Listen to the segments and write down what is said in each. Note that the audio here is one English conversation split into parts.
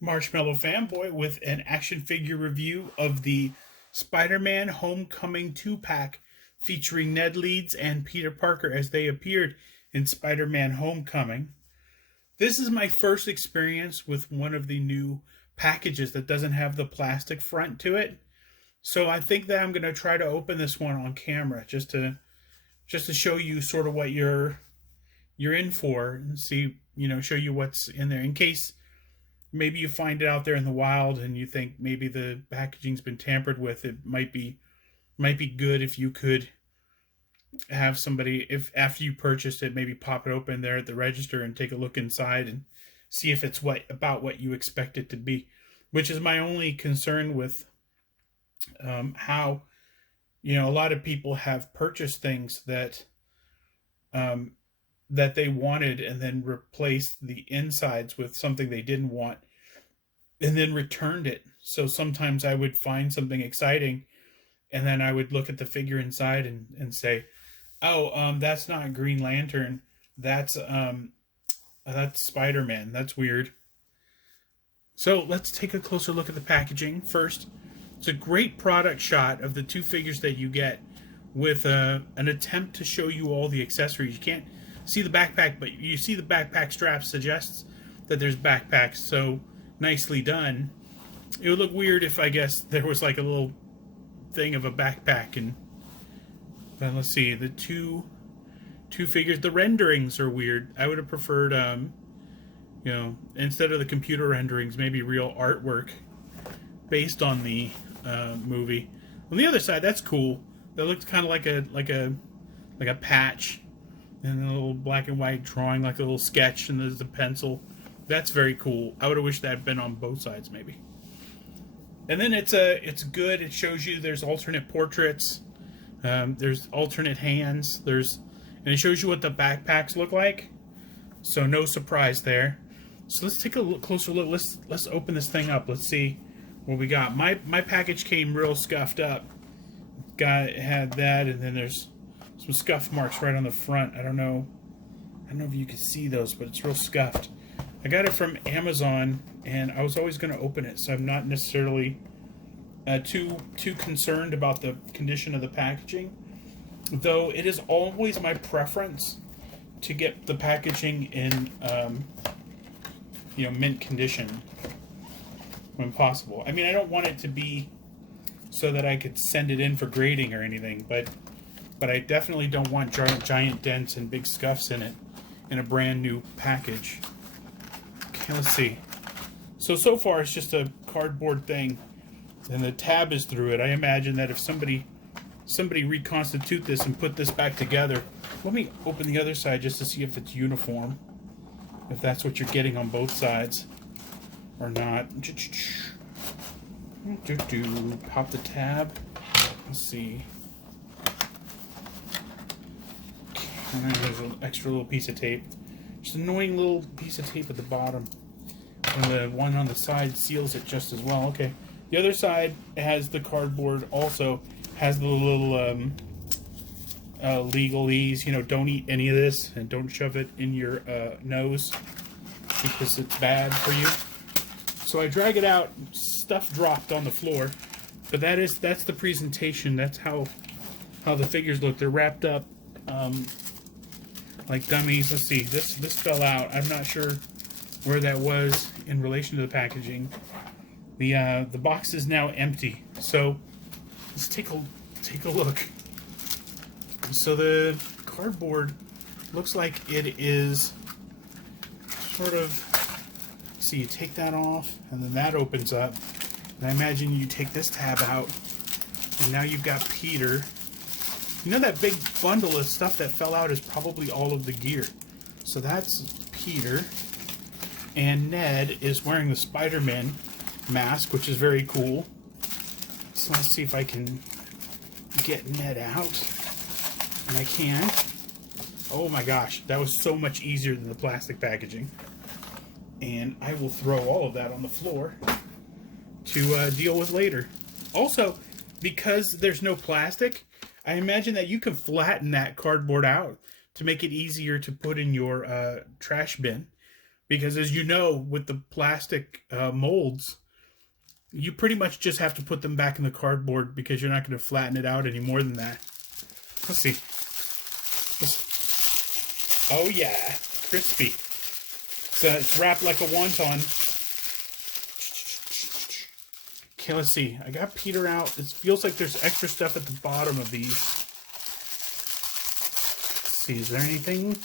Marshmallow Fanboy with an action figure review of the Spider-Man Homecoming 2-pack featuring Ned Leeds and Peter Parker as they appeared in Spider-Man Homecoming. This is my first experience with one of the new packages that doesn't have the plastic front to it. So I think that I'm going to try to open this one on camera just to show you sort of what you're in for and see, show you what's in there in case maybe you find it out there in the wild and you think maybe the packaging's been tampered with. It might be good if you could have somebody, if after you purchased it, maybe pop it open there at the register and take a look inside and see if it's what you expect it to be, which is my only concern with how a lot of people have purchased things um, that they wanted and then replaced the insides with something they didn't want and then returned it. So sometimes I would find something exciting and then I would look at the figure inside and say, oh, that's not Green Lantern. That's Spider-Man. That's weird. So let's take a closer look at the packaging first. It's a great product shot of the two figures that you get with an attempt to show you all the accessories. You can't see the backpack, but you see the backpack strap suggests that there's backpacks, so nicely done. It would look weird if, I guess, there was like a little thing of a backpack. But let's see, the two figures, the renderings are weird. I would have preferred, instead of the computer renderings, maybe real artwork based on the movie. On the other side, that's cool. That looks kind of like a patch and a little black and white drawing, like a little sketch, and there's a pencil. That's very cool. I would have wished that had been on both sides, maybe. And then it's good. It shows you there's alternate portraits. There's alternate hands. And it shows you what the backpacks look like. So no surprise there. So let's take a closer look. Let's open this thing up. Let's see what we got. My package came real scuffed up. It had that, and then there's some scuff marks right on the front. I don't know if you can see those, but it's real scuffed. I got it from Amazon, and I was always going to open it, so I'm not necessarily too concerned about the condition of the packaging. Though it is always my preference to get the packaging in mint condition when possible. I mean, I don't want it to be so that I could send it in for grading or anything, but I definitely don't want giant dents and big scuffs in it in a brand new package. Okay, let's see. So far it's just a cardboard thing, and the tab is through it. I imagine that if somebody reconstitute this and put this back together. Let me open the other side just to see if it's uniform, if that's what you're getting on both sides or not. Pop the tab. Let's see. And then there's an extra little piece of tape. Just an annoying little piece of tape at the bottom. And the one on the side seals it just as well. Okay. The other side has the cardboard also. Has the little legalese, don't eat any of this and don't shove it in your nose because it's bad for you. So I drag it out, stuff dropped on the floor, but that's the presentation. That's how the figures look. They're wrapped up like dummies. Let's see, this fell out. I'm not sure where that was in relation to the packaging. The box is now empty. So let's take a look. So the cardboard looks like it is sort of. See, you take that off, and then that opens up. And I imagine you take this tab out, and now you've got Peter. That big bundle of stuff that fell out is probably all of the gear. So that's Peter, and Ned is wearing the Spider-Man mask, which is very cool. So let's see if I can get Ned out. And I can. Oh my gosh, that was so much easier than the plastic packaging. And I will throw all of that on the floor to deal with later. Also, because there's no plastic, I imagine that you can flatten that cardboard out to make it easier to put in your trash bin. Because as you know, with the plastic molds, you pretty much just have to put them back in the cardboard because you're not going to flatten it out any more than that. Let's see. Oh yeah, crispy. So it's wrapped like a wonton. Okay, let's see. I got Peter out. It feels like there's extra stuff at the bottom of these. Let's see, is there anything?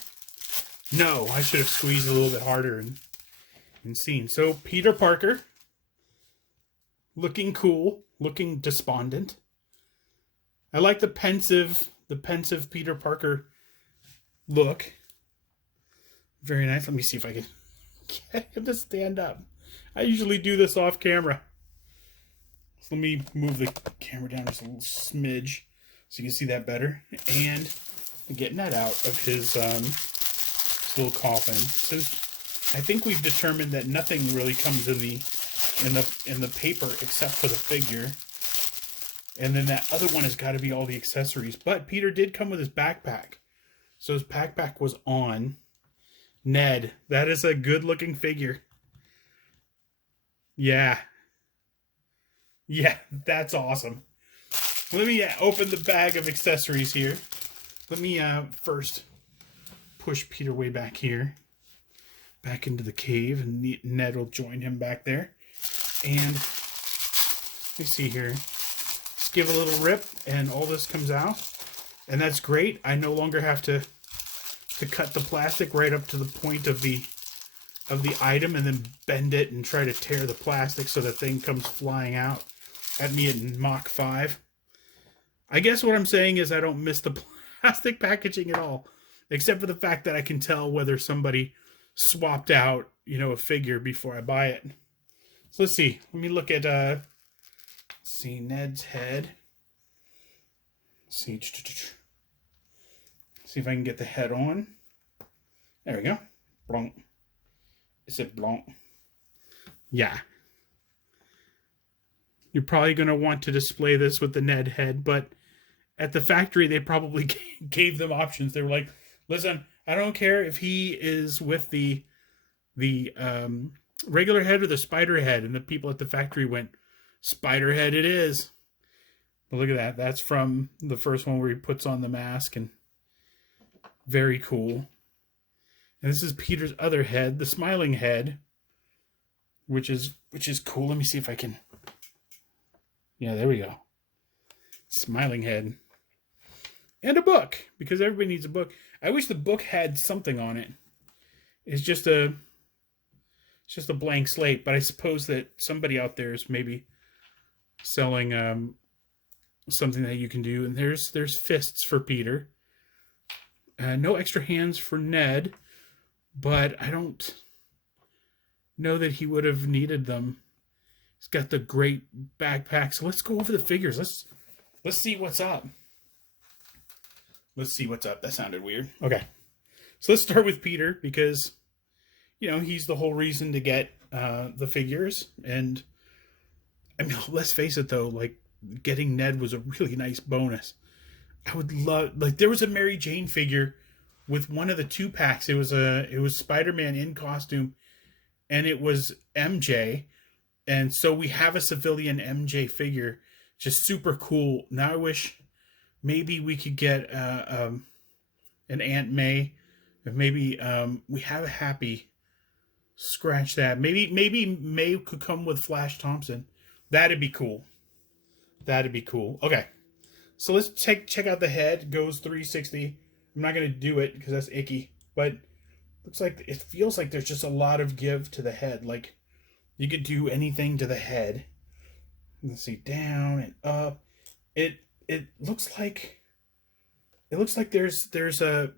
No, I should have squeezed a little bit harder and seen. So Peter Parker, looking cool, looking despondent. I like the pensive Peter Parker look. Very nice. Let me see if I can get him to stand up. I usually do this off camera. So let me move the camera down just a little smidge so you can see that better. And getting that out of his little coffin. Since I think we've determined that nothing really comes in the paper except for the figure. And then that other one has got to be all the accessories. But Peter did come with his backpack. So his backpack was on. Ned, that is a good looking figure. Yeah. Yeah, that's awesome. Let me open the bag of accessories here. Let me first push Peter way back here. Back into the cave, and Ned will join him back there. And let me see here. Just give a little rip, and all this comes out. And that's great. I no longer have to cut the plastic right up to the point of the item and then bend it and try to tear the plastic so the thing comes flying out at me in Mach 5. I guess what I'm saying is I don't miss the plastic packaging at all, except for the fact that I can tell whether somebody swapped out, a figure before I buy it. So let's see. Let me look at let's see, Ned's head. Let's see. See if I can get the head on. There we go. Blanc. Is it blanc? Yeah. You're probably going to want to display this with the Ned head, but at the factory, they probably gave them options. They were like, listen, I don't care if he is with the regular head or the spider head. And the people at the factory went, spider head it is. But look at that. That's from the first one where he puts on the mask, and very cool. And this is Peter's other head, the smiling head, which is cool. Let me see if I can. Yeah, there we go. Smiling head. And a book, because everybody needs a book. I wish the book had something on it. It's just a blank slate, but I suppose that somebody out there is maybe selling something that you can do. And there's fists for Peter. No extra hands for Ned, but I don't know that he would have needed them. He's got the great backpack. So let's go over the figures. Let's see what's up. Let's see what's up. That sounded weird. Okay. So let's start with Peter because, he's the whole reason to get the figures. And, I mean, let's face it, though, like, getting Ned was a really nice bonus. I would love, like, there was a Mary Jane figure with one of the 2-packs. It was Spider-Man in costume, and it was MJ. And so we have a civilian MJ figure, just super cool. Now I wish maybe we could get an Aunt May. If maybe we have a Happy. Scratch that. Maybe May could come with Flash Thompson. That'd be cool. That'd be cool. Okay. So let's check out the head. Goes 360. I'm not going to do it because that's icky. But it feels like there's just a lot of give to the head. Like you could do anything to the head. Let's see, down and up. It looks like there's a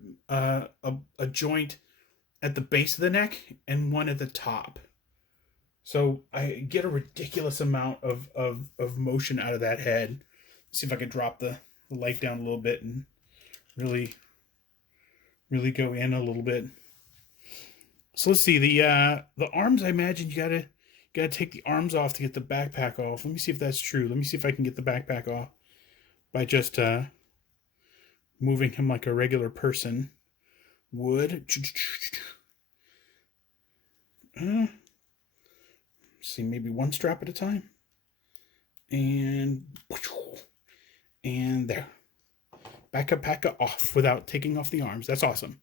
joint at the base of the neck and one at the top. So I get a ridiculous amount of motion out of that head. Let's see if I can drop the light down a little bit and really go in a little bit. So let's see, the arms, I imagine you gotta take the arms off to get the backpack off. Let me see if that's true. Let me see if I can get the backpack off by just moving him like a regular person would. See, maybe one strap at a time. And there. Paka off without taking off the arms. That's awesome.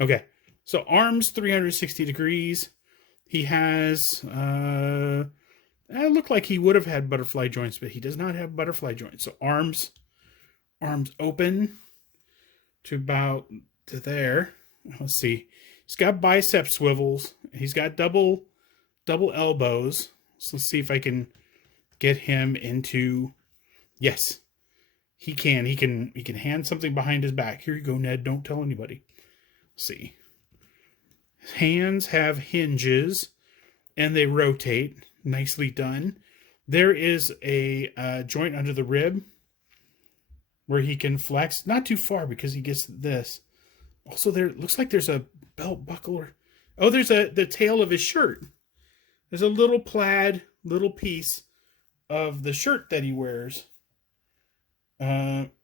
Okay, so arms 360 degrees. He has, it looked like he would have had butterfly joints, but he does not have butterfly joints. So arms open to about to there. Let's see. He's got bicep swivels. He's got double elbows. So let's see if I can get him into, yes, he can. He can hand something behind his back. Here you go, Ned. Don't tell anybody. Let's see. His hands have hinges, and they rotate. Nicely done. There is a joint under the rib where he can flex. Not too far because he gets this. Also, there looks like there's a belt buckle. Oh, there's the tail of his shirt. There's a little plaid, little piece of the shirt that he wears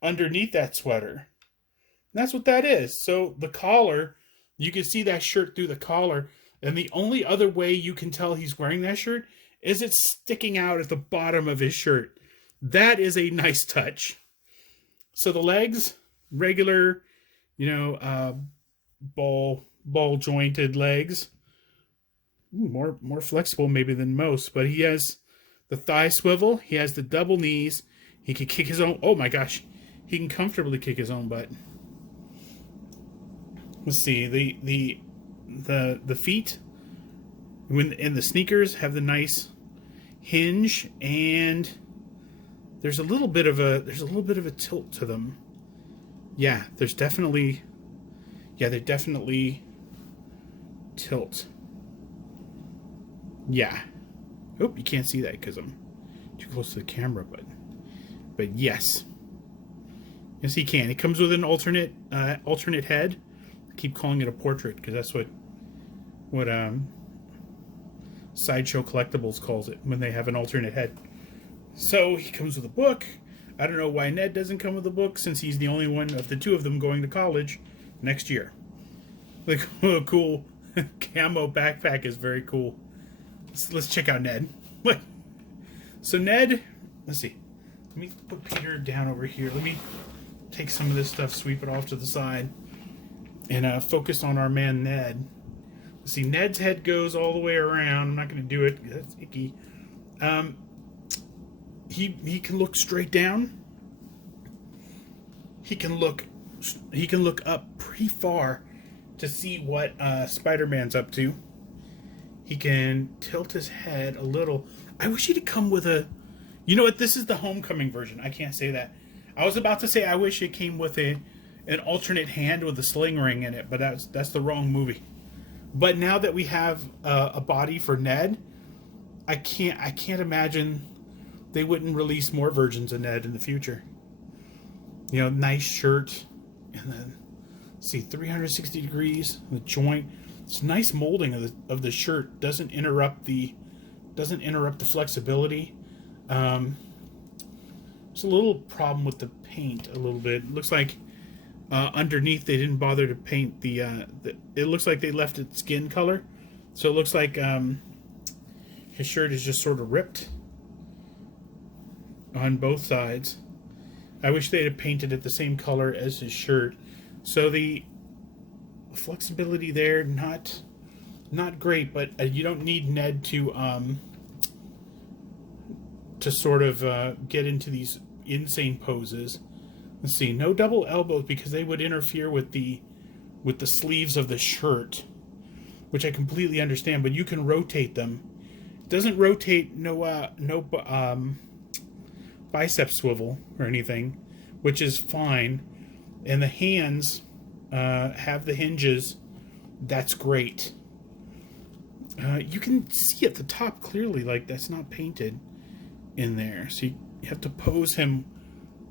underneath that sweater. And that's what that is. So the collar, you can see that shirt through the collar. And the only other way you can tell he's wearing that shirt is it's sticking out at the bottom of his shirt. That is a nice touch. So the legs, regular, ball jointed legs. More flexible maybe than most, but he has the thigh swivel. He has the double knees. He can kick his own. Oh my gosh, he can comfortably kick his own butt. Let's see, the feet in the sneakers have the nice hinge, and there's a little bit of a tilt to them. Yeah, they definitely tilt. Yeah. Oh, you can't see that because I'm too close to the camera, but yes. Yes, he can. It comes with an alternate head. I keep calling it a portrait because that's what Sideshow Collectibles calls it when they have an alternate head. So he comes with a book. I don't know why Ned doesn't come with a book since he's the only one of the two of them going to college next year. The cool camo backpack is very cool. Let's check out Ned. So Ned, let's see. Let me put Peter down over here. Let me take some of this stuff, sweep it off to the side, and focus on our man Ned. Let's see, Ned's head goes all the way around. I'm not going to do it. That's icky. He can look straight down. He can look up pretty far to see what Spider-Man's up to. He can tilt his head a little. I wish he'd come with a... You know what? This is the Homecoming version. I can't say that. I was about to say I wish it came with an alternate hand with a sling ring in it, but that's the wrong movie. But now that we have a body for Ned, I can't imagine they wouldn't release more versions of Ned in the future. Nice shirt, and then see 360 degrees. The joint. It's nice molding of the shirt. Doesn't interrupt the flexibility. There's a little problem with the paint a little bit. It looks like underneath they didn't bother to paint it looks like they left it skin color. So it looks like his shirt is just sort of ripped on both sides. I wish they'd have painted it the same color as his shirt. So the flexibility there, not great, but you don't need Ned to sort of get into these insane poses. Let's see, no double elbows because they would interfere with the sleeves of the shirt, which I completely understand. But you can rotate them. It doesn't rotate no bicep swivel or anything, which is fine. And the hands have the hinges. That's great. You can see at the top clearly, like that's not painted in there. So you have to pose him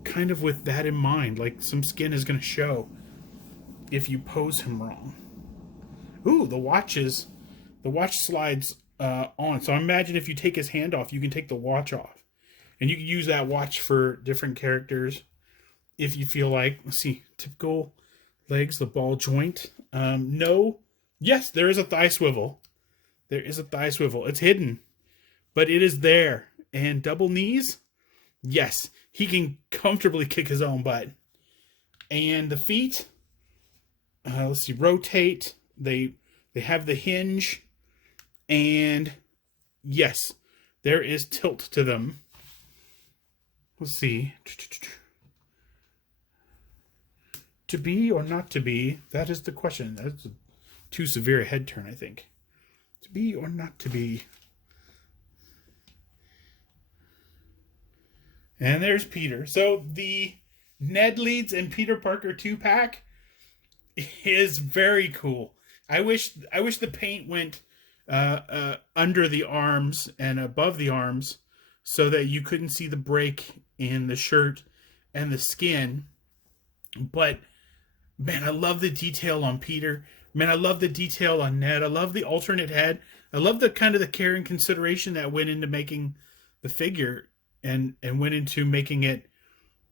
kind of with that in mind. Like some skin is going to show if you pose him wrong. Ooh, the watch slides on. So imagine if you take his hand off, you can take the watch off. And you can use that watch for different characters if you feel like. Let's see, typical legs, the ball joint. No. Yes, there is a thigh swivel. There is a thigh swivel. It's hidden, but it is there. And double knees, yes, he can comfortably kick his own butt. And the feet, let's see, rotate. They have the hinge, and yes, there is tilt to them. Let's see. To be or not to be? That is the question. That's too severe a head turn, I think. To be or not to be? And there's Peter. So the Ned Leeds and Peter Parker 2-pack is very cool. I wish the paint went under the arms and above the arms so that you couldn't see the break in the shirt and the skin. But man, I love the detail on Peter. Man, I love the detail on Ned. I love the alternate head. I love the kind of the care and consideration that went into making the figure and went into making it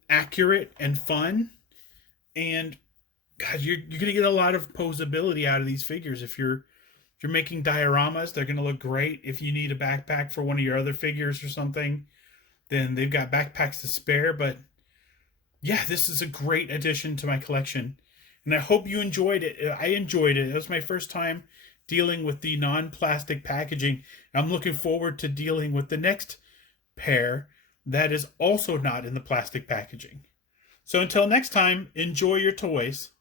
accurate and fun. And God, you're gonna get a lot of posability out of these figures. If you're making dioramas, they're gonna look great. If you need a backpack for one of your other figures or something, then they've got backpacks to spare. But yeah, this is a great addition to my collection. And I hope you enjoyed it. I enjoyed it. It was my first time dealing with the non-plastic packaging. I'm looking forward to dealing with the next pair that is also not in the plastic packaging. So until next time, enjoy your toys.